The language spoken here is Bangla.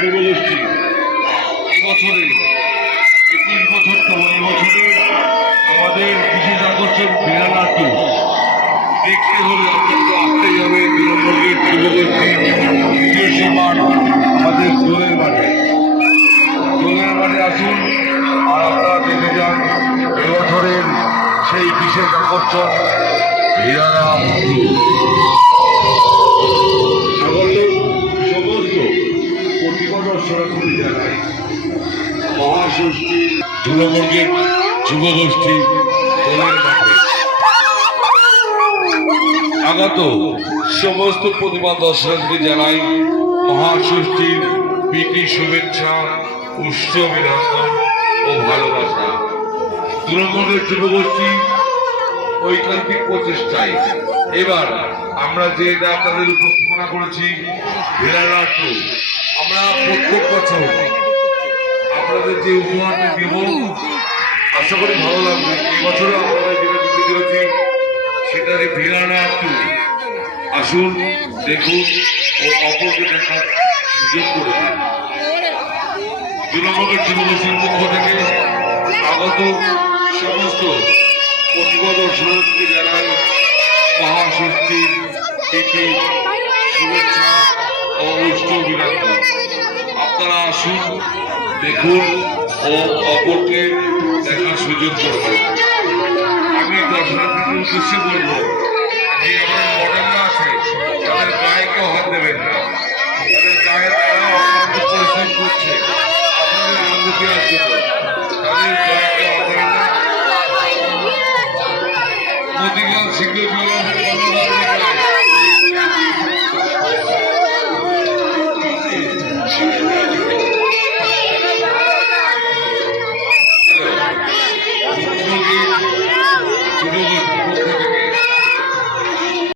যুবগোষ্ঠী এবছরে 21 বছরতম এবছরে আমাদের বিশেষ আকর্ষণ বিড়াল নাট্য দেখতে হলে আপনাকে আসতে হবে তৃণমূলের যুবগোষ্ঠী নিজস্ব মাঠ আমাদের দোলের মাঠে আসুন আর আপনারা দেখে যান এবছরের সেই বিশেষ আকর্ষণ বিড়াল সমস্ত প্রতিভা দর্শনার্থী জানাই মহাষষ্ঠী তৃণমূলের যুবগোষ্ঠী দোলের মাঠে আগত সমস্ত প্রতিভা দর্শনার্থী জানাই মহাষষ্ঠীর প্রীতি শুভেচ্ছা উৎসব অভিনন্দন ও ভালোবাসা। তৃণমূলের যুবগোষ্ঠী ঐকান্তিক প্রচেষ্টায় এবার আমরা যে আপনাদের উপস্থাপনা করেছি বিড়াল নাট্য, আমরা প্রত্যেক বছর আপনাদের যে উপহারটা দেব আশা করি ভালো লাগবে। এবছরও আপনাদের যেটা দিতে চলেছি সেটা বিড়াল নাট্য। আসুন দেখুন ও অপরকে দেখার সুযোগ করে দিন। তৃণমূলের যুবগোষ্ঠীর পক্ষ থেকে আগত সমস্ত প্রতিভা দর্শনার্থীকে জানাই মহাষষ্ঠীর প্রীতি শুভেচ্ছা ও উষ্ণ অভিনন্দন। আপনারা আসুন দেখুন ও অপরকে দেখার সুযোগ করবেন। আমি দর্শনার্থীদের উদ্দেশ্যে বলব যে আমার মডেলরা আছে তাদের গায়ে কেউ হাত দেবেন না, তাদের গায়ে তারা অত্যন্ত পরিশ্রম করছে আপনাদের আনন্দ দেওয়ার জন্য, তাদের গায়ে কেউ হাত দেবেন না। নদীগঞ্জ শিক্ষক